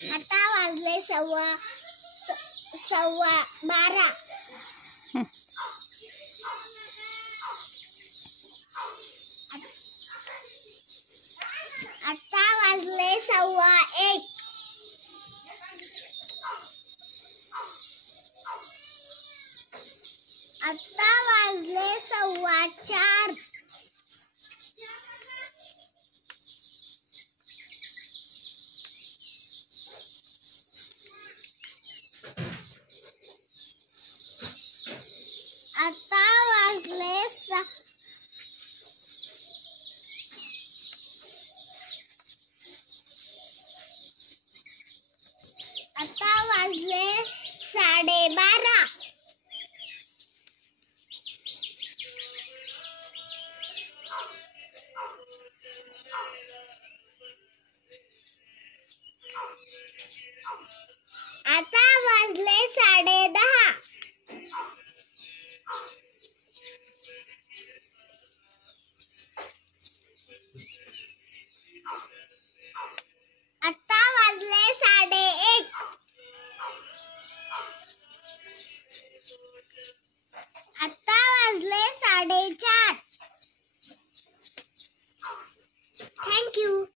आता वाजले सव्वा 12. आता वाजले 1:15. आता वाजले 4:15. आता वाजले आता वाजले 12:30. आता वाजले 10:30.